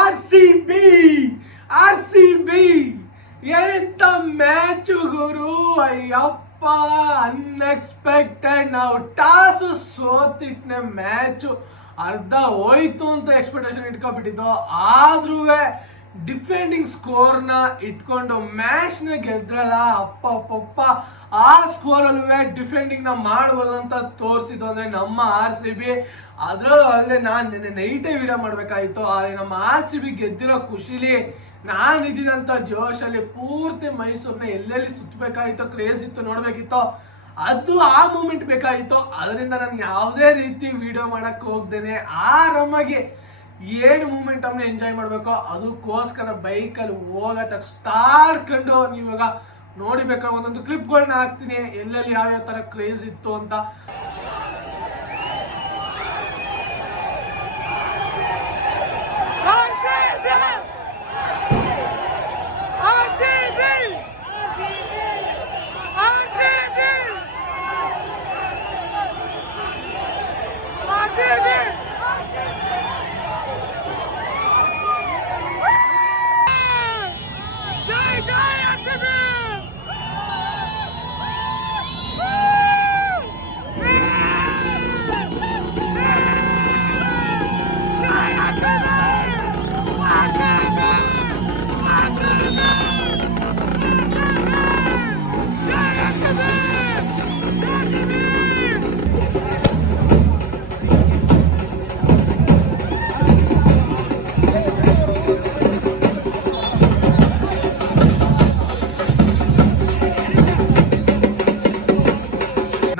R C B ಎಂತ match ಗುರು, Ayyappa unexpected. ನಾವು toss ಸೋತಿಟ್ನೆ match ಅರ್ಧ ಹೋಯ್ತು ಅಂತ ಎಕ್ಸ್ಪೆಕ್ಟೇಷನ್ ಇಟ್ಕೊಬಿಟ್ಟಿದ್ದು, ಆದ್ರೂ ಡಿಫೆಂಡಿಂಗ್ ಸ್ಕೋರ್ನ ಇಟ್ಕೊಂಡು ಮ್ಯಾಚ್ನ ಗೆದ್ರಲ್ಲ. ಅಪ್ಪ ಆ ಸ್ಕೋರಲ್ಲೂ ಡಿಫೆಂಡಿಂಗ್ ನ ಮಾಡ್ಬೋದು ಅಂತ ತೋರಿಸಿದ್ದು ಅಂದ್ರೆ ನಮ್ಮ RCB. ಅದ್ರಲ್ಲೂ ಅಲ್ಲೇ ನಾನು ನೆನ್ನೆ ನೈಟೇ ವಿಡಿಯೋ ಮಾಡ್ಬೇಕಾಯ್ತು. ಆದರೆ ನಮ್ಮ RCB ಗೆದ್ದಿರೋ ಖುಷಿಲಿ ನಾನು ಇದ್ದಿದಂತ ಜೋಶಲ್ಲಿ ಪೂರ್ತಿ ಮೈಸೂರ್ನ ಎಲ್ಲೆಲ್ಲಿ ಸುತ್ತಬೇಕಾಗಿತ್ತು, ಕ್ರೇಜ್ ಇತ್ತು, ನೋಡ್ಬೇಕಿತ್ತು, ಅದು ಆ ಮೂಮೆಂಟ್ ಬೇಕಾಗಿತ್ತು. ಅದರಿಂದ ನಾನು ಯಾವುದೇ ರೀತಿ ವಿಡಿಯೋ ಮಾಡಕ್ ಹೋಗ್ದೇನೆ ಆರಾಮಾಗಿ ಏನು ಮೂಮೆಂಟ್ ಅನ್ನ ಎಂಜಾಯ್ ಮಾಡ್ಬೇಕೋ ಅದಕ್ಕೋಸ್ಕರ ಬೈಕಲ್ಲಿ ಹೋಗತ್ತ ಸ್ಟಾರ್ಟ್ ಕಂಡು ನೀವಾಗ ನೋಡಿಬೇಕಾ ಒಂದೊಂದು ಕ್ಲಿಪ್ಗಳನ್ನ ಹಾಕ್ತೀನಿ, ಎಲ್ಲೆಲ್ಲಿ ಯಾವ್ಯಾವ ತರ ಕ್ರೇಜ್ ಇತ್ತು ಅಂತ.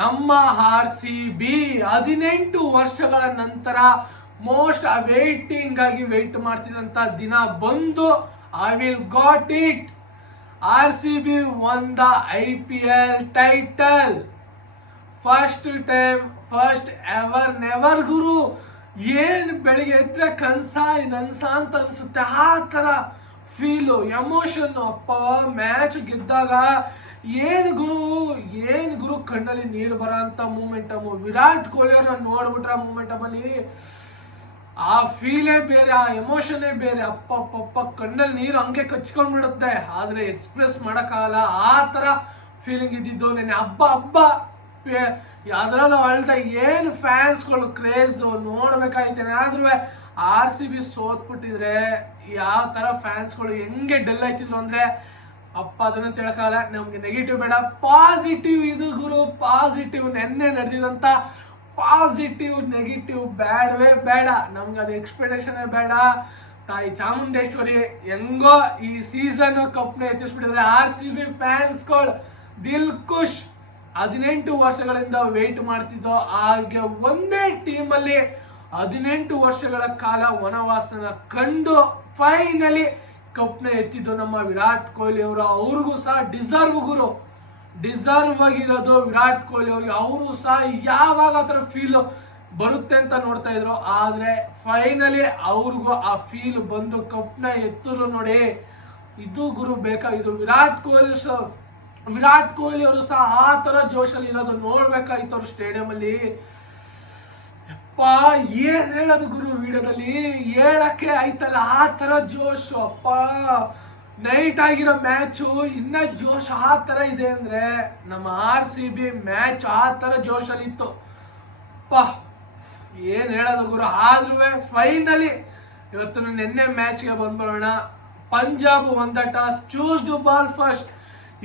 ನಮ್ಮ RCB 18 ವರ್ಷಗಳ ನಂತರ ಮೋಸ್ಟ್ ವೇಟಿಂಗ್ ಆಗಿ ವೇಟ್ ಮಾಡ್ತಿದ್ದಂತ ದಿನ ಬಂದು I will got it. RCB won the IPL title. First time, first ever never ಗುರು. ಏನ್ ಬೆಳಿಗ್ಗೆ ಎದ್ರೆ ಕನ್ಸ ನನ್ಸ ಅಂತ ಅನ್ಸುತ್ತೆ, ಆ ತರ ಫೀಲು, ಎಮೋಷನ್. ಅಪ್ಪ ಮ್ಯಾಚ್ ಗೆದ್ದಾಗ ಏನ್ ಗುರು ಕಣ್ಣಲ್ಲಿ ನೀರು ಬರೋ ಅಂತ ಮೂಮೆಂಟಮ್. ವಿರಾಟ್ ಕೊಹ್ಲಿ ಅವ್ರನ್ನ ನೋಡ್ಬಿಟ್ರೆ ಆ ಮೂಮೆಂಟಮ್ ಅಲ್ಲಿ ಆ ಫೀಲೇ ಬೇರೆ, ಆ ಎಮೋಷನ್ನೇ ಬೇರೆ. ಅಪ್ಪ ಕಣ್ಣಲ್ಲಿ ನೀರು ಹಂಗೆ ಕಚ್ಕೊಂಡ್ಬಿಡುತ್ತೆ, ಆದ್ರೆ ಎಕ್ಸ್ಪ್ರೆಸ್ ಮಾಡಕ್ಕಾಗಲ್ಲ. ಆ ತರ ಫೀಲಿಂಗ್ ಇದ್ದಿದ್ದು ನೆನೆ. ಹಬ್ಬ ಯಾವ್ದ್ರಲ್ಲ ಅಳ್ದ ಏನು ಫ್ಯಾನ್ಸ್ಗಳು ಕ್ರೇಜ್ ನೋಡ್ಬೇಕಾಯ್ತೇನೆ. ಆದ್ರೂ RCB ಸೋತ್ಬಿಟ್ಟಿದ್ರೆ ಯಾವ ತರ ಫ್ಯಾನ್ಸ್ಗಳು ಹೆಂಗೆ ಡಲ್ ಆಯ್ತಿದ್ರು ಅಂದ್ರೆ ಅದನ್ನ ತಿಳ್ಕಲ್ಲ. ನಮ್ಗೆ ನೆಗೆಟಿವ್ ಬೇಡ, ಪಾಸಿಟಿವ್ ಇದು ಗುರು. ಪಾಸಿಟಿವ್ ನೆನ್ನೆ ನಡೆದಿದಂತ ಪಾಸಿಟಿವ್, ನೆಗೆಟಿವ್ ಬೇಡವೇ ಬೇಡ. ನಮ್ಗೆ ಅದು ಎಕ್ಸ್ಪೆಕ್ಟೇಷನ್ ಬೇಡ. ತಾಯಿ ಚಾಮುಂಡೇಶ್ವರಿ ಹೆಂಗೋ ಈ ಸೀಸನ್ ಕಪ್ನ ಎತ್ತಿಸ್ಬಿಟ್ಟಿದ್ರೆ RCB ಫ್ಯಾನ್ಸ್ಗಳು ದಿಲ್ ಖುಷ್. 18 ವರ್ಷಗಳಿಂದ ವೇಟ್ ಮಾಡ್ತಿದ್ದೋ ಹಾಗೆ ಒಂದೇ ಟೀಮ್ ಅಲ್ಲಿ 18 ವರ್ಷಗಳ ಕಾಲ ವನವಾಸನ ಕಂಡು ಫೈನಲಿ ಕಪ್ನ ಎತ್ತಿದ್ದು ನಮ್ಮ ವಿರಾಟ್ ಕೊಹ್ಲಿ ಅವರು. ಅವ್ರಿಗೂ ಸಹ ಡಿಸರ್ವ್ ಆಗಿರೋದು ವಿರಾಟ್ ಕೊಹ್ಲಿ ಅವ್ರಿಗೆ. ಅವರು ಸಹ ಯಾವಾಗ ಆ ಥರ ಫೀಲ್ ಬರುತ್ತೆ ಅಂತ ನೋಡ್ತಾ ಇದ್ರು, ಆದ್ರೆ ಫೈನಲಿ ಅವ್ರಿಗೂ ಆ ಫೀಲ್ ಬಂದು ಕಪ್ನ ಎತ್ತರು ನೋಡಿ. ಇದು ಗುರು ಬೇಕಾಗಿದ್ದು. ವಿರಾಟ್ ಕೊಹ್ಲಿ ಅವರು ಸಹ ಆ ತರ ಜೋಶಲ್ಲಿ ಇರೋದು ನೋಡ್ಬೇಕಾಗಿತ್ತು ಅವ್ರು ಸ್ಟೇಡಿಯಂ ಅಲ್ಲಿ. ಏನ್ ಹೇಳೋದು ಗುರು, ವಿಡಿಯೋದಲ್ಲಿ ಹೇಳಕ್ಕೆ ಆಯ್ತಲ್ಲ, ಆ ತರ ಜೋಶ್. ನೈಟ್ ಆಗಿರೋ ಮ್ಯಾಚು ಇನ್ನ ಜೋಶ್ ಆ ತರ ಇದೆ ಅಂದ್ರೆ ನಮ್ಮ RCB ಮ್ಯಾಚ್ ಆ ತರ ಜೋಶಲ್ಲಿ ಇತ್ತು. ಏನ್ ಹೇಳೋದು ಗುರು. ಆದ್ರೂ ಫೈನಲಿ ಇವತ್ತು ನಿನ್ನೆ ಮ್ಯಾಚ್ಗೆ ಬಂದ್ಬಿಡೋಣ. ಪಂಜಾಬ್ ಒಂದ toss, choose to bowl first.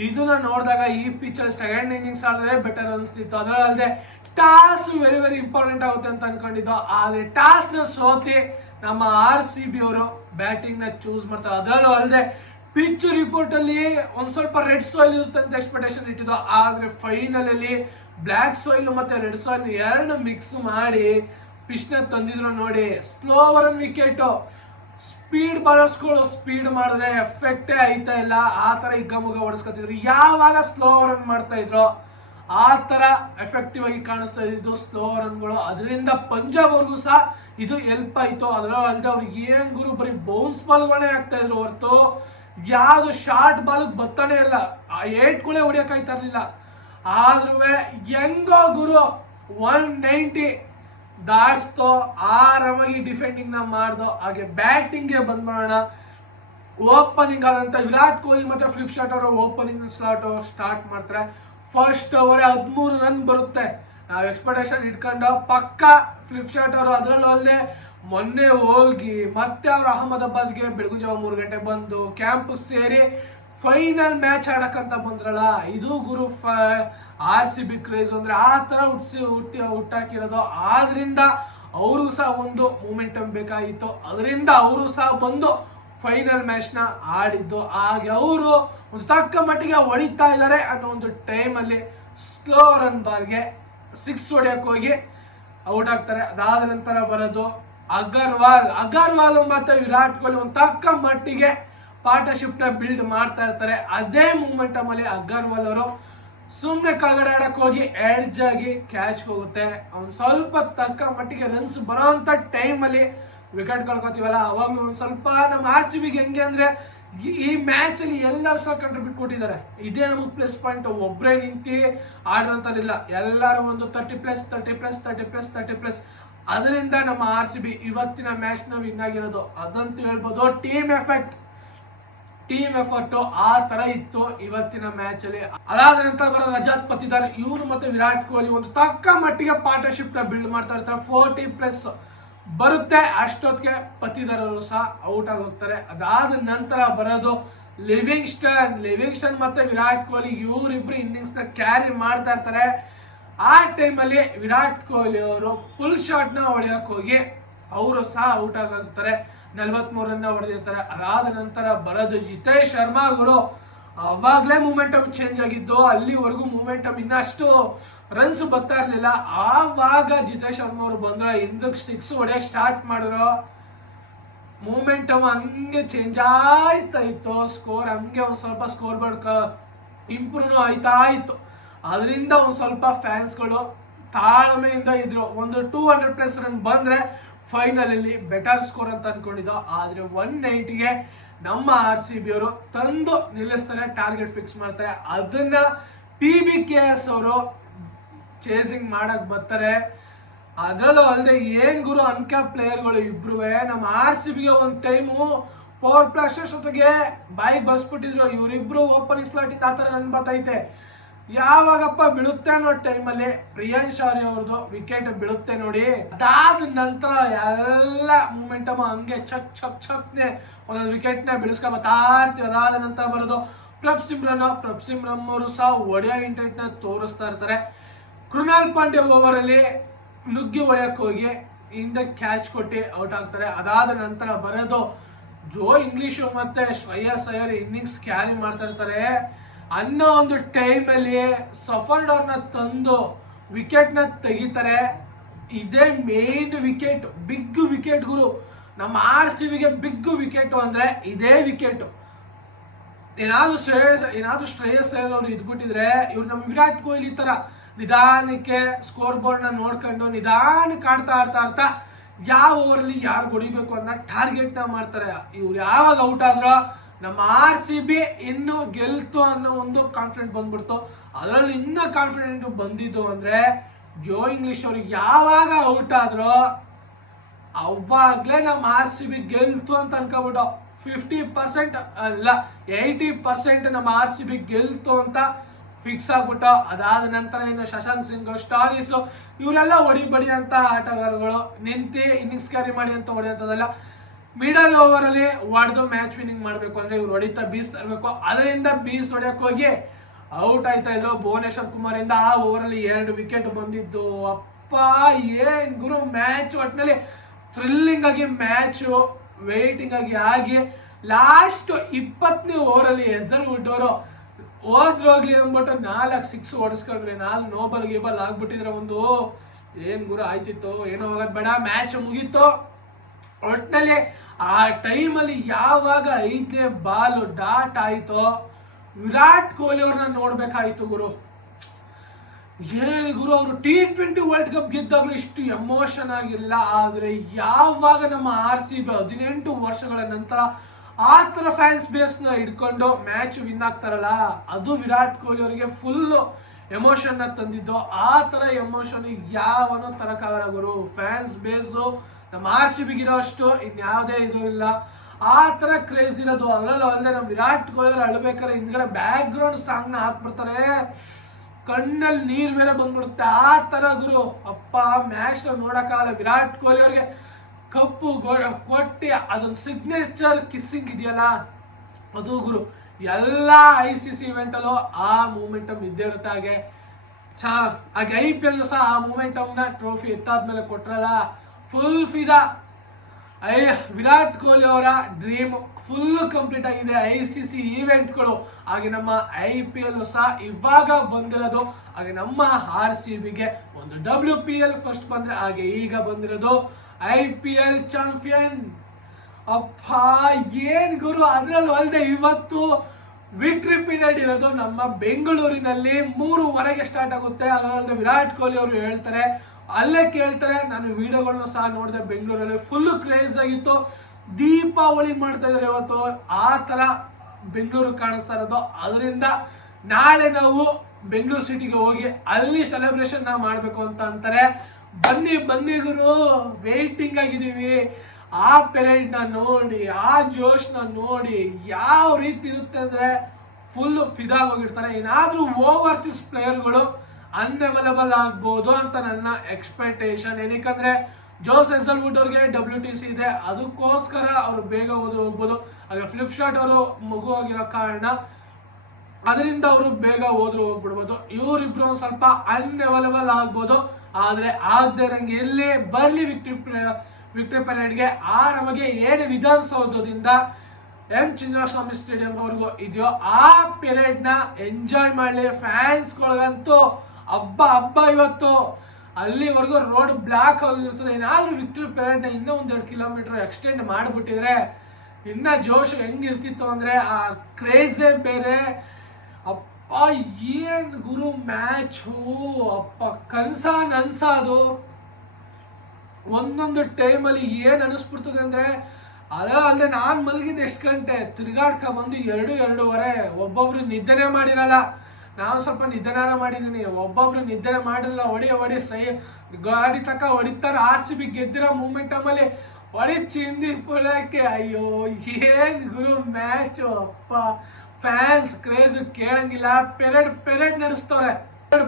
ಇದನ್ನ ನೋಡಿದಾಗ ಈ ಪಿಚ್ಚಲ್ಲಿ ಸೆಕೆಂಡ್ ಇನ್ನಿಂಗ್ಸ್ ಆಡಿದ್ರೆ ಬೆಟರ್ ಅನಿಸ್ತಿತ್ತು. ಅದರಲ್ಲದೆ ಟಾಸ್ ವೆರಿ ವೆರಿ ಇಂಪಾರ್ಟೆಂಟ್ ಆಗುತ್ತೆ ಅಂತ ಅನ್ಕೊಂಡಿದ್ದು, ಆದ್ರೆ ಟಾಸ್ ನ ಸೋತಿ ನಮ್ಮ RCB ಅವರು ಬ್ಯಾಟಿಂಗ್ ನ ಚೂಸ್ ಮಾಡ್ತಾರೆ. ಅದರಲ್ಲೂ ಅಲ್ಲದೆ ಪಿಚ್ ರಿಪೋರ್ಟ್ ಅಲ್ಲಿ ಒಂದ್ ಸ್ವಲ್ಪ ರೆಡ್ ಸಾಯಿಲ್ ಇರುತ್ತೆ ಅಂತ ಎಕ್ಸ್ಪೆಕ್ಟೇಷನ್ ಇಟ್ಟಿದ್ದು, ಆದ್ರೆ ಫೈನಲ್ ಅಲ್ಲಿ ಬ್ಲಾಕ್ ಸಾಯಿಲ್ ಮತ್ತೆ ರೆಡ್ ಸಾಯಿಲ್ ಎರಡು ಮಿಕ್ಸ್ ಮಾಡಿ ಪಿಚ್ ನ ತಂದಿದ್ರು ನೋಡಿ. ಸ್ಲೋವರ್ ವಿಕೆಟ್, ಸ್ಪೀಡ್ ಬಾಲರ್ಸ್ಗಳು ಸ್ಪೀಡ್ ಮಾಡಿದ್ರೆ ಎಫೆಕ್ಟೇ ಆಯ್ತಾ ಇಲ್ಲ, ಆ ತರ ಹಿಗ್ಗಮುಗ್ಗ ಹೊಡಿಸ್ಕೊತಿದ್ರು. ಯಾವಾಗ ಸ್ಲೋ ರನ್ ಮಾಡ್ತಾ ಇದ್ರು ಆ ತರ ಎಫೆಕ್ಟಿವ್ ಆಗಿ ಕಾಣಿಸ್ತಾ ಇದ್ದು ಸ್ಲೋ ರನ್ಗಳು. ಅದರಿಂದ ಪಂಜಾಬ್ ಅವ್ರಿಗೂ ಸಹ ಇದು ಹೆಲ್ಪ್ ಆಯ್ತು. ಅದರ ಅಲ್ಲದೆ ಅವ್ರಿಗೆ ಏನ್ ಗುರು ಬರೀ ಬೌನ್ಸ್ ಬಾಲ್ಗಳೇ ಆಗ್ತಾ ಇದ್ರು ಹೊರತು ಯಾವ್ದು ಶಾರ್ಟ್ ಬಾಲ್ ಬರ್ತಾನೆ ಇಲ್ಲ, ಆ ಏಟ್ಗಳೇ ಹೊಡಿಯಕ್ ಆಯ್ತಾ ಇರ್ಲಿಲ್ಲ. ಆದ್ರೂ ಹೆಂಗೋ ಗುರು 190 ದಾಟ್ಸ್ತೋ, ಆರಾಮಾಗಿ ಡಿಫೆಂಡಿಂಗ್ ನ ಮಾಡ್ದೋ. ಹಾಗೆ ಬ್ಯಾಟಿಂಗ್ ಗೆ ಬಂದ್ಬಿಡೋಣ. ಓಪನಿಂಗ್ ಆದಂತ ವಿರಾಟ್ ಕೊಹ್ಲಿ ಮತ್ತೆ ಫ್ಲಿಪ್ ಶಾಟ್ ಅವರು ಓಪನಿಂಗ್ ಸ್ಟಾರ್ಟ್ ಮಾಡ್ತಾರೆ. ಫಸ್ಟ್ ಓವರ್ 13 ರನ್ ಬರುತ್ತೆ. ನಾವು ಎಕ್ಸ್ಪೆಕ್ಟೇಷನ್ ಇಟ್ಕೊಂಡು ಪಕ್ಕ ಫ್ಲಿಪ್ ಶಾಟ್ ಅವರು ಅದರಲ್ಲೂ ಅಲ್ಲದೆ ಮೊನ್ನೆ ಹೋಗಿ ಮತ್ತೆ ಅವರು ಅಹಮದಾಬಾದ್ಗೆ ಬೆಳಗ್ಗೆ ಜಾವ 3 ಗಂಟೆ ಬಂದು ಕ್ಯಾಂಪ್ ಸೇರಿ ಫೈನಲ್ ಮ್ಯಾಚ್ ಆಡಕ್ಕಂತ ಬಂದ್ರಲ್ಲ. ಇದು ಗುರು RCB ಕ್ರೇಜ್ ಅಂದ್ರೆ ಆ ತರ ಹುಟ್ಟಾಕಿರೋದು. ಆದ್ರಿಂದ ಅವರು ಸಹ ಒಂದು ಮೂಮೆಂಟಮ್ ಬೇಕಾಗಿತ್ತು. ಅದರಿಂದ ಅವರು ಸಹ ಬಂದು ಫೈನಲ್ ಮ್ಯಾಚ್ ನ ಆಡಿದ್ದು. ಹಾಗೆ ಅವರು ಒಂದು ತಕ್ಕ ಮಟ್ಟಿಗೆ ಹೊಡಿತಾ ಇದ್ದಾರೆ ಅನ್ನೋ ಒಂದು ಟೈಮ್ ಅಲ್ಲಿ ಸ್ಲೋ ರನ್ ಬಾರ್ಗೆ 6 ಹೊಡೆಯಕ್ಕೆ ಹೋಗಿ ಔಟ್ ಆಗ್ತಾರೆ. ಅದಾದ ನಂತರ ಬರೋದು ಅಗರ್ವಾಲ್ ಮತ್ತೆ ವಿರಾಟ್ ಕೊಹ್ಲಿ ಒಂದು ತಕ್ಕ ಮಟ್ಟಿಗೆ ಪಾರ್ಟ್ನರ್ಶಿಪ್ ನ ಬಿಲ್ಡ್ ಮಾಡ್ತಾ ಇರ್ತಾರೆ. ಅದೇ ಮೂಮೆಂಟಮ್ ಅಲ್ಲಿ ಅಗರ್ವಾಲ್ ಅವರು ಸುಮ್ನೆ ಕೆಳಗಡೆ ಆಡಕ್ ಹೋಗಿ ಎಡ್ಜ್ ಆಗಿ ಕ್ಯಾಚ್ ಹೋಗುತ್ತೆ. ಅವ್ನು ಸ್ವಲ್ಪ ತಕ್ಕ ಮಟ್ಟಿಗೆ ರನ್ಸ್ ಬರೋಂತ ಟೈಮ್ ಅಲ್ಲಿ ವಿಕೆಟ್ ಕಳ್ಕೊತೀವಲ್ಲ, ಅವಾಗ ಒಂದ್ ಸ್ವಲ್ಪ ನಮ್ಮ RCB ಗೆ ಹೆಂಗೆ ಅಂದ್ರೆ ಈ ಮ್ಯಾಚ್ ಅಲ್ಲಿ ಎಲ್ಲರೂ ಸಹ ಕಂಟ್ರಿಬ್ಯೂಟ್ ಕೊಟ್ಟಿದ್ದಾರೆ. ಇದೇ ನಮಗೆ ಪ್ಲಸ್ ಪಾಯಿಂಟ್. ಒಬ್ಬರೇ ನಿಂತಿ ಆಡುವಂತದಿಲ್ಲ, ಎಲ್ಲರೂ ಒಂದು 30+30+30+30+. ಅದರಿಂದ ನಮ್ಮ RCB ಇವತ್ತಿನ ಮ್ಯಾಚ್ ನ ವಿನ್ ಆಗಿರೋದು ಅದಂತೂ ಹೇಳ್ಬೋದು. ಟೀಮ್ ಎಫರ್ಟ್ ಆ ತರ ಇತ್ತು ಇವತ್ತಿನ ಮ್ಯಾಚ್ ಅಲ್ಲಿ. ಅದಾದ ನಂತರ ಬರೋ ರಜತ್ ಪತಿದಾರ್, ಇವರು ಮತ್ತೆ ವಿರಾಟ್ ಕೊಹ್ಲಿ ಒಂದು ತಕ್ಕ ಮಟ್ಟಿಗೆ ಪಾರ್ಟ್ನರ್ಶಿಪ್ ನ ಬಿಲ್ಡ್ ಮಾಡ್ತಾ ಇರ್ತಾರೆ. 40+ ಬರುತ್ತೆ. ಅಷ್ಟೊತ್ತಿಗೆ ಪತಿದಾರರು ಸಹ ಔಟ್ ಆಗಿ ಹೋಗ್ತಾರೆ. ಅದಾದ ನಂತರ ಬರೋದು ಲಿವಿಂಗ್ಸ್ಟನ್ ಮತ್ತೆ ವಿರಾಟ್ ಕೊಹ್ಲಿ, ಇವರಿಬ್ರು ಇನ್ನಿಂಗ್ಸ್ ನ ಕ್ಯಾರಿ ಮಾಡ್ತಾ ಇರ್ತಾರೆ. ಆ ಟೈಮ್ ಅಲ್ಲಿ ವಿರಾಟ್ ಕೊಹ್ಲಿ ಅವರು ಫುಲ್ ಶಾಟ್ ನ ಹೊಡೆಯಕ್ ಹೋಗಿ ಅವರು ಸಹ ಔಟ್ ಆಗೋಗ್ತಾರೆ. 43 ರನ್ ಹೊಡೆದಿರ್ತಾರೆ. ಅದಾದ ನಂತರ ಬರೋದು ಜಿತೇಶ್ ಶರ್ಮಾ ಗುರು. ಅವಾಗ್ಲೇ ಮೂಮೆಂಟಮ್ ಚೇಂಜ್ ಆಗಿದ್ದು. ಅಲ್ಲಿವರೆಗೂ ಮೂಮೆಂಟಮ್ ಇನ್ನಷ್ಟು ರನ್ಸ್ ಬರ್ತಾ ಇರ್ಲಿಲ್ಲ. ಆವಾಗ ಜಿತೇಶ್ ಶರ್ಮಾ ಅವರು ಬಂದ್ರು, ಹಿಂದಕ್ಕೆ 6 ಹೊಡೆಯಕ್ ಸ್ಟಾರ್ಟ್ ಮಾಡಿದ್ರು. ಮೂಮೆಂಟಮ್ ಹಂಗೆ ಚೇಂಜ್ ಆಯ್ತಾ ಇತ್ತು. ಸ್ಕೋರ್ ಹಂಗೆ ಒಂದ್ ಸ್ವಲ್ಪ ಸ್ಕೋರ್ ಬೋರ್ಡ್ ಇಂಪ್ರೂವ್ ಆಯ್ತಾ ಇತ್ತು. ಅದರಿಂದ ಒಂದ್ ಸ್ವಲ್ಪ ಫ್ಯಾನ್ಸ್ಗಳು ತಾಳ್ಮೆಯಿಂದ ಇದ್ರು. ಒಂದು 200+ ರನ್ ಬಂದ್ರೆ ಫೈನಲ್ ಅಲ್ಲಿ ಬೆಟರ್ ಸ್ಕೋರ್ ಅಂತ ಅನ್ಕೊಂಡಿದ್ದು. ಆದ್ರೆ 190ಗೆ ನಮ್ಮ RCB ಅವರು ತಂದು ನಿಲ್ಲಿಸ್ತಾರೆ, ಟಾರ್ಗೆಟ್ ಫಿಕ್ಸ್ ಮಾಡ್ತಾರೆ. ಅದನ್ನ PBKS ಅವರು ಚೇಸಿಂಗ್ ಮಾಡಕ್ ಬರ್ತಾರೆ. ಅದರಲ್ಲೂ ಅಲ್ಲದೆ ಏನ್ ಗುರು ಅನ್ಕ್ಯಾಪ್ ಪ್ಲೇಯರ್ಗಳು ಇಬ್ರುವೆ. ನಮ್ಮ RCB ಗೆ ಒಂದ್ ಟೈಮು ಪವರ್ ಪ್ಲೇ ಅಷ್ಟೊತ್ತಿಗೆ ಬಾಯಿಗೆ ಬರ್ಸ್ಬಿಟ್ಟಿದ್ರು. ಇವರಿಬ್ರು ಓಪನಿಂಗ್ ಸ್ಲಾಟ್ ಆ ತರ ನನ್ ಬರ್ತೈತೆ. ಯಾವಾಗಪ್ಪ ಬೀಳುತ್ತೆ ಅನ್ನೋ ಟೈಮಲ್ಲಿ ಪ್ರಿಯಾಂಶ್ ಆರ್ಯ ಅವ್ರದ್ದು ವಿಕೆಟ್ ಬೀಳುತ್ತೆ ನೋಡಿ. ಅದಾದ ನಂತರ ಎಲ್ಲ ಮೂಮೆಂಟಮ್ ಹಂಗೆ ಚಕ್ನೆ ಒಂದೊಂದು ವಿಕೆಟ್ ನ ಬಿಡಿಸ್ಕೊಂಡ್ ಬರ್ತಾ ಇರ್ತೀವಿ. ಅದಾದ ನಂತರ ಬರೋದು ಪ್ರಭ್ ಸಿಮ್ರನ್ ಅವರು ಸಹ ಒಡೆಯ ಇಂಟೆಂಟ್ ನ ತೋರಿಸ್ತಾ ಇರ್ತಾರೆ. ಕೃಣಾಲ್ ಪಾಂಡ್ಯ ಓವರ್ ಅಲ್ಲಿ ನುಗ್ಗಿ ಹೊಡೆಯಕ್ ಹೋಗಿ ಹಿಂದೆ ಕ್ಯಾಚ್ ಕೊಟ್ಟು ಔಟ್ ಆಗ್ತಾರೆ. ಅದಾದ ನಂತರ ಬರೋದು ಜೋ ಇಂಗ್ಲಿಷ್ ಮತ್ತೆ ಶ್ರೇಯಸ್ ಅಯ್ಯರ್ ಇನ್ನಿಂಗ್ಸ್ ಕ್ಯಾರಿ ಮಾಡ್ತಾ ಇರ್ತಾರೆ. ಅನ್ನೋ ಒಂದು ಟೈಮ್ ಅಲ್ಲಿ ಸಫರ್ಡ್ ಅವ್ರನ್ನ ತಂದು ವಿಕೆಟ್ ನ ತೆಗಿತಾರೆ. ಇದೇ ಮೇನ್ ವಿಕೆಟ್, ಬಿಗ್ ವಿಕೆಟ್ ಗುರು. ನಮ್ಮ RCB ಗೆ ಬಿಗ್ ವಿಕೆಟ್ ಅಂದ್ರೆ ಇದೇ ವಿಕೆಟ್. ಏನಾದ್ರು ಶ್ರೇಯಸ್ ಅಯ್ಯರ್ ಅವ್ರು ಇದ್ಬಿಟ್ಟಿದ್ರೆ ಇವ್ರು ನಮ್ಮ ವಿರಾಟ್ ಕೊಹ್ಲಿ ತರ ನಿಧಾನಕ್ಕೆ ಸ್ಕೋರ್ ಬೋರ್ಡ್ ನ ನೋಡ್ಕೊಂಡು ನಿಧಾನಕ್ಕೆ ಆಡ್ತಾ ಯಾವ ಓವರ್ ಅಲ್ಲಿ ಯಾರು ಹೊಡಿಬೇಕು ಅನ್ನೋ ಟಾರ್ಗೆಟ್ ನ ಮಾಡ್ತಾರೆ. ಇವ್ರು ಯಾವಾಗ ಔಟ್ ಆದ್ರೋ ನಮ್ಮ RCB ಇನ್ನು ಗೆಲ್ತು ಅನ್ನೋ ಒಂದು ಕಾನ್ಫಿಡೆಂಟ್ ಬಂದ್ಬಿಡ್ತು. ಅದರಲ್ಲಿ ಇನ್ನ ಕಾನ್ಫಿಡೆಂಟ್ ಬಂದಿದ್ದು ಅಂದ್ರೆ ಜೋ ಇಂಗ್ಲಿಷ್ ಅವ್ರಿಗೆ ಯಾವಾಗ ಔಟ್ ಆದ್ರೋ ಅವಾಗ್ಲೇ ನಮ್ಮ RCB ಗೆಲ್ತು ಅಂತ ಅನ್ಕೋಬಿಟ್ಟು 50% ಅಲ್ಲ 80% ನಮ್ಮ RCB ಗೆಲ್ತು ಅಂತ ಫಿಕ್ಸ್ ಆಗ್ಬಿಟ್ಟು. ಅದಾದ ನಂತರ ಇನ್ನು ಶಶಾಂಕ್ ಸಿಂಗ್, ಸ್ಟಾಲಿಸ್ ಇವರೆಲ್ಲ ಹೊಡಿಬಡಿ ಅಂತ ಆಟಗಾರಗಳು ನಿಂತಿ ಇನ್ನಿಂಗ್ಸ್ ಕ್ಯಾರಿ ಮಾಡಿ ಅಂತ ಹೊಡೆಯೋಂಥದ್ದೆಲ್ಲ. ಮಿಡಲ್ ಓವರ್ ಅಲ್ಲಿ ಹೊಡೆದು ಮ್ಯಾಚ್ ವಿನಿಂಗ್ ಮಾಡ್ಬೇಕು ಅಂದ್ರೆ ಇವ್ರು ಹೊಡಿತಾ ಬೀಸ್ ತರಬೇಕು. ಅದರಿಂದ ಬೀಸ್ ಹೊಡೆಯಕ್ ಹೋಗಿ ಔಟ್ ಆಯ್ತಾ ಇದ್ರು. ಭುವನೇಶ್ವರ್ ಕುಮಾರ್ ಇಂದ ಆ ಓವರ್ ಅಲ್ಲಿ 2 ವಿಕೆಟ್ ಬಂದಿದ್ದು. ಅಪ್ಪ ಏನ್ ಗುರು ಮ್ಯಾಚ್ ಒಟ್ಟಿನಲ್ಲಿ ಥ್ರಿಲ್ಲಿಂಗ್ ಆಗಿ ಮ್ಯಾಚ್ ವೇಟಿಂಗ್ ಆಗಿ ಲಾಸ್ಟ್ 20ನೇ ಓವರ್ ಅಲ್ಲಿ ಹೆಜಲ್ವುಡ್ ಅವರು ಹೋದ್ರೋಗ್ಲಿ ಅಂದ್ಬಿಟ್ಟು 4 6 ಹೊಡಿಸ್ಕೊಂಡ್ರೆ 4 ನೋಬಲ್ ಗೇಬಲ್ ಆಗ್ಬಿಟ್ಟಿದ್ರೆ ಒಂದು ಏನ್ ಗುರು ಆಯ್ತಿತ್ತು. ಏನೋ ಹೋಗೋದ್ ಬೇಡ, ಮ್ಯಾಚ್ ಮುಗೀತು. ಒಟ್ಟಿನಲ್ಲಿ ಆ ಟೈಮ್ ಅಲ್ಲಿ ಯಾವಾಗ 5ನೇ ಬಾಲ್ ಡಾಟ್ ಆಯ್ತೋ ವಿರಾಟ್ ಕೊಹ್ಲಿ ಅವ್ರನ್ನ ನೋಡ್ಬೇಕಾಯ್ತು ಗುರು. ಏನ್ ಗುರು, ಅವರು T20 ವರ್ಲ್ಡ್ ಕಪ್ ಗೆದ್ದಾಗ್ಲೂ ಇಷ್ಟು ಎಮೋಷನ್ ಆಗಿಲ್ಲ. ಆದ್ರೆ ಯಾವಾಗ ನಮ್ಮ RCB 18 ವರ್ಷಗಳ ನಂತರ ಆ ತರ ಫ್ಯಾನ್ಸ್ ಬೇಸ್ ನ ಹಿಡ್ಕೊಂಡು ಮ್ಯಾಚ್ ವಿನ್ ಆಗ್ತಾರಲ್ಲ, ಅದು ವಿರಾಟ್ ಕೊಹ್ಲಿ ಅವರಿಗೆ ಫುಲ್ ಎಮೋಷನ್ ತಂದಿದ್ದು. ಆ ತರ ಎಮೋಷನ್ ಯಾವನೋ ತರಕಾಗಲ್ಲ ಗುರು. ಫ್ಯಾನ್ಸ್ ಬೇಸು ನಮ್ಮ RCB ಗಿರೋ ಅಷ್ಟು ಇನ್ಯಾವುದೇ ಇದು ಇಲ್ಲ. ಆ ತರ ಕ್ರೇಜ್ ಇರೋದು. ಅದ್ರಲ್ಲೂ ಅಲ್ಲದೆ ನಮ್ ವಿರಾಟ್ ಕೊಹ್ಲಿ ಅಳ್ಬೇಕಾದ್ರೆ ಹಿಂದ್ಗಡೆ ಬ್ಯಾಕ್ ಗ್ರೌಂಡ್ ಸಾಂಗ್ ನ ಹಾಕ್ಬಿಡ್ತಾರೆ, ಕಣ್ಣಲ್ಲಿ ನೀರ್ ಬೇರೆ ಬಂದ್ಬಿಡುತ್ತೆ. ಆ ತರ ಗುರು. ಅಪ್ಪ ಮ್ಯಾಚ್ ನೋಡಕ್ಕಾಗಲ್ಲ. ವಿರಾಟ್ ಕೊಹ್ಲಿ ಅವ್ರಿಗೆ ಕಪ್ಪು ಕೊಟ್ಟಿ ಅದೊಂದು ಸಿಗ್ನೇಚರ್ ಕಿಸ್ಸಿಂಗ್ ಇದೆಯಲ್ಲ ಅದು ಗುರು. ಎಲ್ಲ ICC ಇವೆಂಟ್ ಅಲ್ಲೂ ಆ ಮೂಮೆಂಟಮ್ ಇದ್ದೇ ಇರುತ್ತೆ. ಹಾಗೆ IPL ಸಹ ಆ ಮೂಮೆಂಟಮ್ ನ ಟ್ರೋಫಿ ಎತ್ತಾದ್ಮೇಲೆ ಕೊಟ್ರಲ್ಲ, ಫುಲ್ ಫಿದಾ. ವಿರಾಟ್ ಕೊಹ್ಲಿ ಅವರ ಡ್ರೀಮ್ ಫುಲ್ ಕಂಪ್ಲೀಟ್ ಆಗಿದೆ. ICC ಇವೆಂಟ್ಗಳು ಹಾಗೆ ನಮ್ಮ IPL ಸಹ ಇವಾಗ ಬಂದಿರೋದು. ಹಾಗೆ ನಮ್ಮ RCB ಗೆ ಒಂದು WPL ಫಸ್ಟ್ ಬಂದ್ರೆ, ಹಾಗೆ ಈಗ ಬಂದಿರೋದು IPL ಚಾಂಪಿಯನ್. ಅಪ್ಪ ಏನ್ ಗುರು. ಅದ್ರಲ್ಲೂ ಅಲ್ಲದೆ ಇವತ್ತು ವಿಕ್ಟ್ರಿ ಪೀರಿಯಡ್ ಇರೋದು ನಮ್ಮ ಬೆಂಗಳೂರಿನಲ್ಲಿ 3:15 ಸ್ಟಾರ್ಟ್ ಆಗುತ್ತೆ. ಅದರಲ್ಲದೆ ವಿರಾಟ್ ಕೊಹ್ಲಿ ಅವರು ಹೇಳ್ತಾರೆ, ಅಲ್ಲೇ ಕೇಳ್ತಾರೆ. ನಾನು ವಿಡಿಯೋಗಳನ್ನ ಸಹ ನೋಡಿದೆ. ಬೆಂಗಳೂರಲ್ಲಿ ಫುಲ್ ಕ್ರೇಜ್ ಆಗಿತ್ತು. ದೀಪಾವಳಿ ಮಾಡ್ತಾ ಇದಾರೆ ಇವತ್ತು. ಆ ತರ ಬೆಂಗಳೂರು ಕಾಣಿಸ್ತಾ ಇರೋದು. ಅದರಿಂದ ನಾಳೆ ನಾವು ಬೆಂಗಳೂರು ಸಿಟಿಗೆ ಹೋಗಿ ಅಲ್ಲಿ ಸೆಲೆಬ್ರೇಷನ್ ನಾವು ಮಾಡ್ಬೇಕು ಅಂತ ಅಂತಾರೆ. ಬನ್ನಿ ಗುರು, ವೇಟಿಂಗ್ ಆಗಿದ್ದೀವಿ. ಆ ಪೆರೇಡ್ ನ ನೋಡಿ, ಆ ಜೋಶ್ ನ ನೋಡಿ ಯಾವ ರೀತಿ ಇರುತ್ತೆ ಅಂದ್ರೆ ಫುಲ್ ಫಿದಾಗ್ ಹೋಗಿರ್ತಾರೆ. ಏನಾದ್ರೂ ಓವರ್ಸೀಸ್ ಪ್ಲೇಯರ್ಗಳು ಅನ್ಅವೈಲಬಲ್ ಆಗ್ಬೋದು ಅಂತ ನನ್ನ ಎಕ್ಸ್ಪೆಕ್ಟೇಷನ್. ಏನಕ್ಕಂದ್ರೆ ಜೋಸ್ ಹೆಸಲ್ವುಡ್ ಅವ್ರಿಗೆ WTC ಇದೆ, ಅದಕ್ಕೋಸ್ಕರ ಅವ್ರು ಬೇಗ ಹೋಗ್ಬೋದು. ಹಾಗೆ ಫ್ಲಿಪ್ ಶಾಟ್ ಅವರು ಮಗು ಆಗಿರೋ ಕಾರಣ ಅದರಿಂದ ಅವರು ಬೇಗ ಹೋಗ್ಬಿಡ್ಬೋದು. ಇವರಿಬ್ರು ಸ್ವಲ್ಪ ಅನ್ಅವೈಲಬಲ್ ಆಗ್ಬೋದು. ಆದ್ರೆ ಆಗದೆ ನಂಗೆ ಎಲ್ಲಿ ಬರ್ಲಿ ವಿಕ್ಟ್ರಿ ಪೆರೇಡ್ಗೆ. ನಮಗೆ ಏನು ವಿಧಾನಸೌಧದಿಂದ ಚಿನ್ನಸ್ವಾಮಿ ಸ್ಟೇಡಿಯಂ ವರೆಗೂ ಇದೆಯೋ ಆ ಪೆರೇಡ್ ನ ಎಂಜಾಯ್ ಮಾಡ್ಲಿ. ಫ್ಯಾನ್ಸ್ಗಳಿಗಂತೂ ಹಬ್ಬ ಇವತ್ತು. ಅಲ್ಲಿವರೆಗೂ ರೋಡ್ ಬ್ಲಾಕ್ ಆಗಿರ್ತದೆ. ಏನಾದ್ರೂ ವಿಕ್ಟ್ರಿ ಪೆರೇಡ್ ನ ಇನ್ನೂ 1-2 ಕಿಲೋಮೀಟರ್ ಎಕ್ಸ್ಟೆಂಡ್ ಮಾಡ್ಬಿಟ್ಟಿದ್ರೆ ಇನ್ನ ಜೋಶ್ ಹೆಂಗಿರ್ತಿತ್ತು ಅಂದ್ರೆ ಆ ಕ್ರೇಜೇ ಬೇರೆ. ಅಪ್ಪ ಏನ್ ಗುರು ಮ್ಯಾಚು. ಅಪ್ಪ ನನ್ಸಾದು ಒಂದೊಂದು ಟೈಮಲ್ಲಿ ಏನ್ ಅನಿಸ್ಬಿಡ್ತದೆ ಅಂದ್ರೆ, ಅಲ್ಲದೆ ನಾನ್ ಮಲಗಿದ ಎಷ್ಟು ಗಂಟೆ ತಿರ್ಗಾಡ್ಕ ಬಂದು 2-2:30. ಒಬ್ಬೊಬ್ರು ನಿದ್ದೆನೆ ಮಾಡಿರಲ್ಲ. ನಾನು ಸ್ವಲ್ಪ ನಿದ್ದೆನಾರ ಮಾಡಿದೀನಿ, ಒಬ್ಬೊಬ್ರು ನಿದ್ದೆನೆ ಮಾಡಿರಲ್ಲ. ಹೊಡಿ ಗಾಡಿ ತಕ ಹೊಡಿತಾರೆ. RCB ಗೆದ್ದಿರೋ ಮೂಮೆಂಟಮ್ ಅಲ್ಲಿ ಹೊಡಿ ಚಿಂದಿ ಪುಳಕ್ಕೆ. ಅಯ್ಯೋ ಏನ್ ಗುರು ಮ್ಯಾಚು. ಅಪ್ಪ ಫ್ಯಾನ್ಸ್ ಕ್ರೇಜ್ ಕೇಳಂಗಿಲ್ಲ. ಪೆರೇಡ್ ನಡೆಸ್ತವ್ರೆ.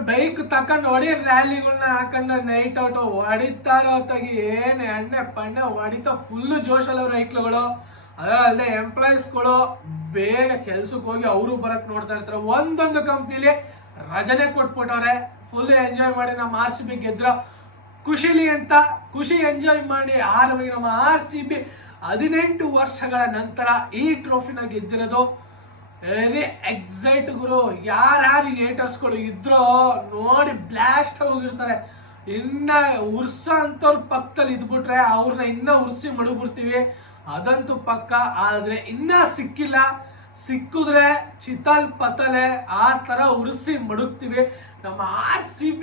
ಬೈಕ್ ತಕೊಂಡ್ ಹೊಡಿ, ರ್ಯಾಲಿಗಳನ್ನ ಹಾಕೊಂಡ ನೈಟ್ ಔಟ್ ಹೊಡಿತಾರೋ ಹೊತ್ತಾಗಿ ಏನ್ ಎಣ್ಣೆ ಪಣ್ಣೆ ಹೊಡಿತಾ ಫುಲ್ ಜೋಶಲ್ಲಿ ಅವ್ರ ಐಕ್ಳುಗಳು. ಅದಲ್ಲದೆ ಎಂಪ್ಲಾಯೀಸ್ಗಳು ಬೇಗ ಕೆಲ್ಸಕ್ಕೆ ಹೋಗಿ ಅವರು ಬರಕ್ ನೋಡ್ತಾ ಇರ್ತಾರೆ. ಒಂದೊಂದು ಕಂಪ್ನಿಲಿ ರಜನೆ ಕೊಟ್ಬಿಟ್ಟವ್ರೆ. ಫುಲ್ ಎಂಜಾಯ್ ಮಾಡಿ ನಮ್ಮ RCB ಗೆದ್ರ ಖುಷಿಲಿ ಅಂತ ಖುಷಿ ಎಂಜಾಯ್ ಮಾಡಿ ನಮ್ಮ RCB 18 ವರ್ಷಗಳ ನಂತರ ಈ ಟ್ರೋಫಿನ ಗೆದ್ದಿರೋದು. ವೆರಿ ಎಕ್ಸೈಟ್ ಗುರು. ಯಾರ್ಯಾರು ಹೇಟರ್ಸ್ಗಳು ಇದ್ರೋ ನೋಡಿ ಬ್ಲಾಸ್ಟ್ ಹೋಗಿರ್ತಾರೆ. ಇನ್ನ ಉರ್ಸ ಅಂತವ್ರ ಪಕ್ಕದಲ್ಲಿ ಇದ್ಬಿಟ್ರೆ ಅವ್ರನ್ನ ಇನ್ನ ಉರ್ಸಿ ಮಡಗ್ಬಿಡ್ತೀವಿ, ಅದಂತೂ ಪಕ್ಕ. ಆದ್ರೆ ಇನ್ನ ಸಿಕ್ಕಿಲ್ಲ. ಸಿಕ್ಕಿದ್ರೆ ಚಿತಲ್ ಪತಲೆ ಆ ತರ ಉರ್ಸಿ ಮಡಗ್ತೀವಿ. ನಮ್ಮ RCB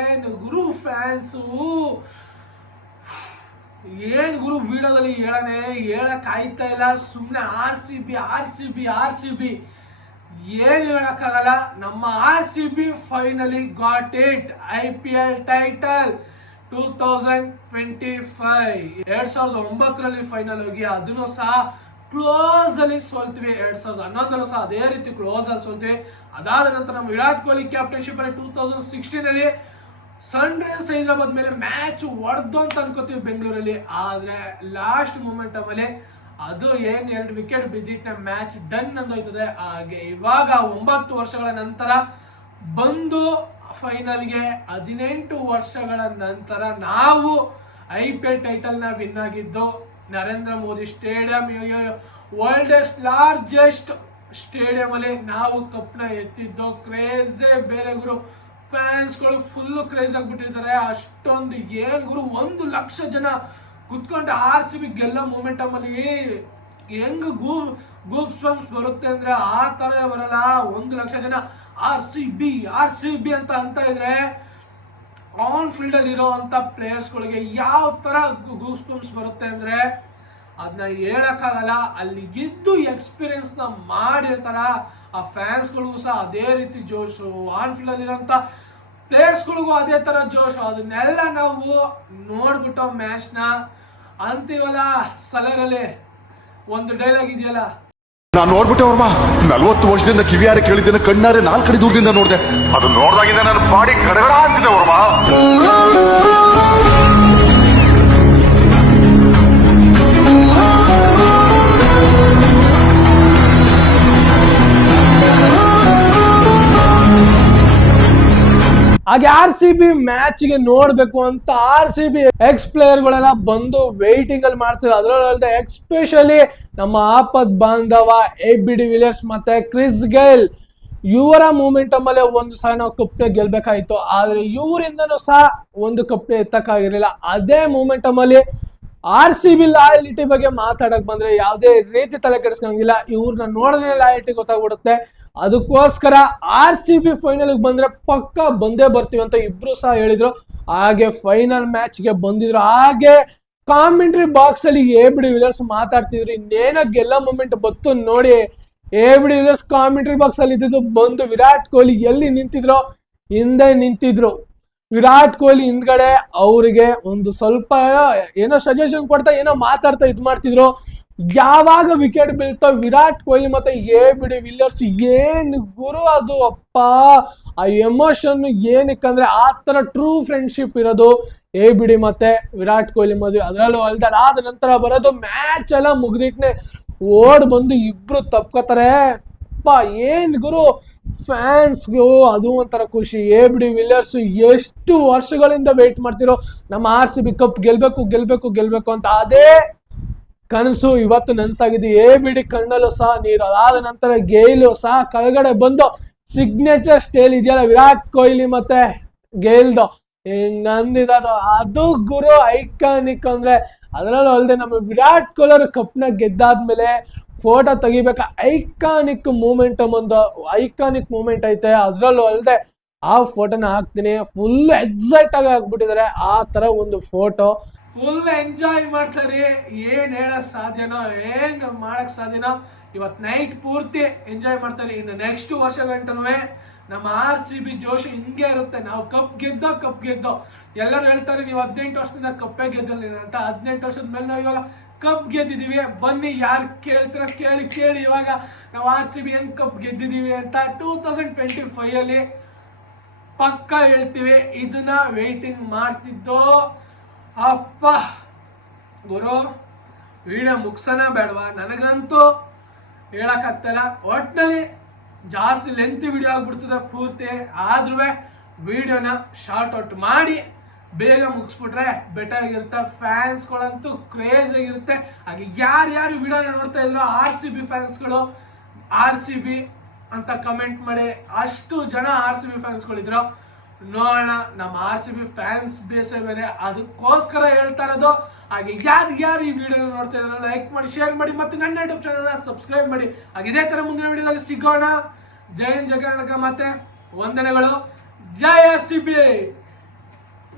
ಏನು ಗುರು ಫ್ಯಾನ್ಸು. ಏನ್ ಗುರು ವಿಡಿಯೋದಲ್ಲಿ ಹೇಳಕ್ ಆಯ್ತಾ ಇಲ್ಲ. ಸುಮ್ನೆ RCB ಏನ್ ಹೇಳಕ್ಕಾಗಲ್ಲ. ನಮ್ಮ RCB finally got it IPL title 2025. 2009ರಲ್ಲಿ ಫೈನಲ್ ಹೋಗಿ ಅದನ್ನು ಸಹ ಕ್ಲೋಸ್ ಅಲ್ಲಿ ಸೋಲ್ತೀವಿ. 2011 ಸಹ ಅದೇ ರೀತಿ ಕ್ಲೋಸ್ ಅಲ್ಲಿ ಸೋಲ್ತೀವಿ. ಅದಾದ ನಂತರ ನಮ್ಮ ವಿರಾಟ್ ಕೊಹ್ಲಿ ಕ್ಯಾಪ್ಟನ್ಶಿಪ್ ಅಲ್ಲಿ 2016 ಸನ್ರೈಸರ್ಸ್ ಹೈದರಾಬಾದ್ ಮೇಲೆ ಮ್ಯಾಚ್ ಹೊಡೆದು ಅಂತ ಅನ್ಕೋತೀವಿ ಬೆಂಗಳೂರಲ್ಲಿ. ಆದ್ರೆ ಲಾಸ್ಟ್ ಮೂಮೆಂಟಮ್ ಅಲ್ಲಿ ಅದು ಏನ್ 2 ವಿಕೆಟ್ ಬಿದ್ದಿಟ್ಟ ಮ್ಯಾಚ್ ಡನ್ ಅಂದೋಯ್ತದೆ. ಹಾಗೆ ಇವಾಗ 9 ವರ್ಷಗಳ ನಂತರ ಬಂದು ಫೈನಲ್ಗೆ 18 ವರ್ಷಗಳ ನಂತರ ನಾವು IPL ಟೈಟಲ್ ನ ವಿನ್ ಆಗಿದ್ದು Narendra Modi stadium, world largest stadium ಅಲ್ಲಿ ನಾವು ಕಪ್ನ ಎತ್ತಿದ್ದು. ಕ್ರೇಜೇ ಬೇರೆ ಗುರು. ಫ್ಯಾನ್ಸ್ಗಳು ಫುಲ್ ಕ್ರೇಜ್ ಆಗ್ಬಿಟ್ಟಿರ್ತಾರೆ. ಅಷ್ಟೊಂದು ಏನ್ ಗುರು, 1 ಲಕ್ಷ ಜನ ಕುತ್ಕೊಂಡು RCB ಗೆಲ್ಲೋ ಮೂಮೆಂಟಮ್ ಅಲ್ಲಿ ಹೆಂಗ್ ಗೂಪ್ಸ್ ಬರುತ್ತೆ ಅಂದ್ರೆ ಆ ತರ ಬರಲ್ಲ. 1 ಲಕ್ಷ ಜನ RCB ಅಂತ ಇದ್ರೆ ಆನ್ ಫೀಲ್ಡ್ ಅಲ್ಲಿ ಇರೋ ಅಂತ ಪ್ಲೇಯರ್ಸ್ ಗಳಿಗೆ ಯಾವ ತರ ಗೂಸ್ ಬಂಪ್ಸ್ ಬರುತ್ತೆ ಅಂದ್ರೆ ಅದನ್ನ ಹೇಳಕ್ಕಾಗಲ್ಲ. ಅಲ್ಲಿ ಇದ್ದು ಎಕ್ಸ್ಪೀರಿಯನ್ಸ್ ನ ಮಾಡಿರ್ತಾರ. ಆ ಫ್ಯಾನ್ಸ್ಗಳಿಗೂ ಸಹ ಅದೇ ರೀತಿ ಜೋಶು, ಆನ್ ಫೀಲ್ಡ್ ಅಲ್ಲಿರೋಂಥ ಪ್ಲೇಯರ್ಸ್ಗಳಿಗೂ ಅದೇ ತರ ಜೋಶು. ಅದನ್ನೆಲ್ಲ ನಾವು ನೋಡ್ಬಿಟ್ಟು ಮ್ಯಾಚ್ ನ ಅಂತೀವಲ್ಲ. ಸಲರಲ್ಲಿ ಒಂದು ಡೈಲಾಗ್ ಇದೆಯಲ್ಲ, ನಾನು ನೋಡ್ಬಿಟ್ಟೆ ವರ್ಮ, 40 ವರ್ಷದಿಂದ ಕಿವಿಯಾರೆ ಕೇಳಿದ್ದೇನೆ, ಕಣ್ಣಾರೆ 4 ಕಡೆ ದೂರದಿಂದ ನೋಡಿದೆ. ಅದು ನೋಡ್ದಾಗಿಂದ ನನ್ನ ಬಾಡಿ ಗಡಗಡ ಅಂತಿದೆ ವರ್ಮ. ಹಾಗೆ RCB ಮ್ಯಾಚ್ ಗೆ ನೋಡ್ಬೇಕು ಅಂತ RCB ಎಕ್ಸ್ ಪ್ಲೇಯರ್ ಗಳೆಲ್ಲ ಬಂದು ವೇಟಿಂಗ್ ಅಲ್ಲಿ ಮಾಡ್ತಾರೆ. ಅದರಲ್ಲದೆ ಎಕ್ಸ್ಪೆಷಲಿ ನಮ್ಮ ಆಪತ್ ಬಾಂಧವ AB de Villiers ಮತ್ತೆ ಕ್ರಿಸ್ ಗೇಲ್, ಇವರ ಮೂಮೆಂಟಮ್ ಅಲ್ಲೇ ಒಂದು ಸಹ ನಾವು ಕಪ್ನೆ ಗೆಲ್ಬೇಕಾಯ್ತು. ಆದ್ರೆ ಇವರಿಂದನೂ ಸಹ ಒಂದು ಕಪ್ನೆ ಎತ್ತಕ್ಕಾಗಿರ್ಲಿಲ್ಲ. ಅದೇ ಮೂಮೆಂಟಮ್ ಅಲ್ಲಿ RCB ಲಾಯಲಿಟಿ ಬಗ್ಗೆ ಮಾತಾಡಕ್ ಬಂದ್ರೆ ಯಾವುದೇ ರೀತಿ ತಲೆ ಕೆಡಿಸ್ಕೊಂಗಿಲ್ಲ. ಇವ್ರನ್ನ ನೋಡಿದ್ರೆ ಲಾಯಲಿಟಿ ಗೊತ್ತಾಗ್ಬಿಡುತ್ತೆ. ಅದಕ್ಕೋಸ್ಕರ RCB ಫೈನಲ್ ಬಂದ್ರೆ ಪಕ್ಕ ಬಂದೇ ಬರ್ತೀವಿ ಅಂತ ಇಬ್ರು ಸಹ ಹೇಳಿದ್ರು. ಹಾಗೆ ಫೈನಲ್ ಮ್ಯಾಚ್ ಗೆ ಬಂದಿದ್ರು. ಹಾಗೆ ಕಾಮೆಂಟ್ರಿ ಬಾಕ್ಸ್ ಅಲ್ಲಿ AB de Villiers ಮಾತಾಡ್ತಿದ್ರು. ಇನ್ನೇನೋ ಗೆಲ್ಲ ಮೂಮೆಂಟ್ ಬತ್ತು ನೋಡಿ. AB de Villiers commentary box ಅಲ್ಲಿ ಇದ್ದಿದ್ದು ಬಂದು ವಿರಾಟ್ ಕೊಹ್ಲಿ ಎಲ್ಲಿ ನಿಂತಿದ್ರು ಹಿಂದೆ ನಿಂತಿದ್ರು. ವಿರಾಟ್ ಕೊಹ್ಲಿ ಹಿಂದ್ಗಡೆ ಅವರಿಗೆ ಒಂದು ಸ್ವಲ್ಪ ಏನೋ ಸಜೆಷನ್ ಕೊಡ್ತಾ ಏನೋ ಮಾತಾಡ್ತಾ ಇದ್ ಮಾಡ್ತಿದ್ರು. ಯಾವಾಗ ವಿಕೆಟ್ ಬೀಳ್ತೋ ವಿರಾಟ್ ಕೊಹ್ಲಿ ಮತ್ತೆ AB de Villiers ಏನ್ ಗುರು ಅದು ಅಪ್ಪ, ಆ ಎಮೋಷನ್ ಏನಕ್ಕಂದ್ರೆ ಆ ತರ ಟ್ರೂ ಫ್ರೆಂಡ್ಶಿಪ್ ಇರೋದು AB de ಮತ್ತೆ ವಿರಾಟ್ ಕೊಹ್ಲಿ ಮದುವೆ. ಅದರಲ್ಲೂ ಅದಾದ ನಂತರ ಬರೋದು ಮ್ಯಾಚ್ ಎಲ್ಲ ಮುಗ್ದಿಟ್ನೆ ಓಡ್ ಬಂದು ಇಬ್ರು ತಪ್ಕೋತಾರೆ. ಅಪ್ಪ ಏನ್ ಗುರು, ಫ್ಯಾನ್ಸ್ಗೂ ಅದು ಒಂಥರ ಖುಷಿ. AB de Villiers ಎಷ್ಟು ವರ್ಷಗಳಿಂದ ವೇಟ್ ಮಾಡ್ತಿರೋ ನಮ್ಮ RCB ಕಪ್ ಗೆಲ್ಬೇಕು ಗೆಲ್ಬೇಕು ಗೆಲ್ಬೇಕು ಅಂತ. ಅದೇ ಕನಸು ಇವತ್ತು ನನ್ಸಾಗಿದ್ದು. AB de ಕಣ್ಣಲ್ಲೂ ಸಹ ನೀರು. ಅದಾದ ನಂತರ ಗೇಲು ಸಹ ಕೆಳಗಡೆ ಬಂದು ಸಿಗ್ನೇಚರ್ ಸ್ಟೈಲ್ ಇದೆಯಲ್ಲ ವಿರಾಟ್ ಕೊಹ್ಲಿ ಮತ್ತೆ ಗೇಲ್ದು ಹಿಂಗ್ ಅಂದಿದ್ದು ಅದು ಗುರು ಐಕಾನಿಕ್ ಅಂದ್ರೆ. ಅದರಲ್ಲೂ ಅಲ್ಲದೆ ನಮ್ಮ ವಿರಾಟ್ ಕೊಹ್ಲಿ ಅವರು ಕಪ್ನ ಗೆದ್ದಾದ್ಮೇಲೆ ಫೋಟೋ ತೆಗಿಬೇಕಾ ಐಕಾನಿಕ್ ಮೂಮೆಂಟ್, ಒಂದು ಐಕಾನಿಕ್ ಮೂಮೆಂಟ್ ಐತೆ. ಅದ್ರಲ್ಲೂ ಅಲ್ಲದೆ ಆ ಫೋಟೋನ ಹಾಕ್ತೀನಿ. ಫುಲ್ ಎಕ್ಸೈಟ್ ಆಗಿ ಆಗ್ಬಿಟ್ಟಿದ್ದಾರೆ. ಆ ತರ ಒಂದು ಫೋಟೋ ಫುಲ್ ಎಂಜಾಯ್ ಮಾಡ್ತಾರೆ. ಏನ್ ಹೇಳಕ್ ಸಾಧ್ಯನೋ, ಏನ್ ಮಾಡಕ್ ಸಾಧ್ಯನೋ, ಇವತ್ ನೈಟ್ ಪೂರ್ತಿ ಎಂಜಾಯ್ ಮಾಡ್ತಾರೆ. ಇನ್ನು ನೆಕ್ಸ್ಟ್ ವರ್ಷ ಗಂಟನೂ ನಮ್ಮ RCB ಜೋಶ್ ಹಿಂಗೆ ಇರುತ್ತೆ. ನಾವು ಕಪ್ ಗೆದ್ದೋ ಎಲ್ಲರೂ ಹೇಳ್ತಾರೆ ನೀವು 18 ವರ್ಷದಿಂದ ಕಪ್ಪೇ ಗೆದ್ದಿಲ್ಲ ಅಂತ. 18 ವರ್ಷದ ಮೇಲೆ ನಾವು ಇವಾಗ ಕಪ್ ಗೆದ್ದಿದೀವಿ. ಬನ್ನಿ ಯಾರು ಕೇಳ್ತೀರ ಕೇಳಿ ಇವಾಗ ನಾವು RCB ಹೆಂಗ್ ಕಪ್ ಗೆದ್ದಿದೀವಿ ಅಂತ 2025 ಅಲ್ಲಿ ಪಕ್ಕ ಹೇಳ್ತೀವಿ. ಇದನ್ನ ವೇಟಿಂಗ್ ಮಾಡ್ತಿದ್ದೋ. ಅಪ್ಪ ಗುರು, ವಿಡಿಯೋ ಮುಗ್ಸೋಣ ಬೇಡವಾ? ನನಗಂತೂ ಹೇಳಕ್ಕಾಗ್ತಾಯಿಲ್ಲ. ಒಟ್ಟಿನಲ್ಲಿ ಜಾಸ್ತಿ ಲೆಂತ್ ವಿಡಿಯೋ ಆಗ್ಬಿಡ್ತದೆ ಪೂರ್ತಿ. ಆದ್ರೂ ವಿಡಿಯೋನ ಶಾರ್ಟ್ ಔಟ್ ಮಾಡಿ ಬೇಗ ಮುಗಿಸ್ಬಿಟ್ರೆ ಬೆಟರ್ ಆಗಿರುತ್ತೆ. ಫ್ಯಾನ್ಸ್ಗಳಂತೂ ಕ್ರೇಜ್ ಆಗಿರುತ್ತೆ. ಹಾಗೆ ಯಾರ್ಯಾರು ವಿಡಿಯೋನ ನೋಡ್ತಾ ಇದ್ರು RCB ಫ್ಯಾನ್ಸ್ಗಳು RCB ಅಂತ ಕಮೆಂಟ್ ಮಾಡಿ. ಅಷ್ಟು ಜನ RCB ಫ್ಯಾನ್ಸ್ಗಳಿದ್ರು. ನೋಡೋಣ, ನಮ್ಮ RCB ಫ್ಯಾನ್ಸ್ ಬೇಸೇ ಬೇರೆ, ಅದಕ್ಕೋಸ್ಕರ ಹೇಳ್ತಾ ಇರೋದು. ಹಾಗೆ ಯಾರು ಈ ವಿಡಿಯೋ ನೋಡ್ತಾ ಇದ್ರು ಲೈಕ್ ಮಾಡಿ, ಶೇರ್ ಮಾಡಿ, ಮತ್ತೆ ನನ್ನ ಯೂಟ್ಯೂಬ್ ಚಾನಲ್ನ ಸಬ್ಸ್ಕ್ರೈಬ್ ಮಾಡಿ. ಹಾಗೆ ಇದೇ ತರ ಮುಂದಿನ ವಿಡಿಯೋದಲ್ಲಿ ಸಿಗೋಣ. ಜೈ ಹಿಂದ್, ಜೈ ಕರ್ನಾಟಕ, ಮತ್ತೆ ವಂದನೆಗಳು. ಜೈ RCB.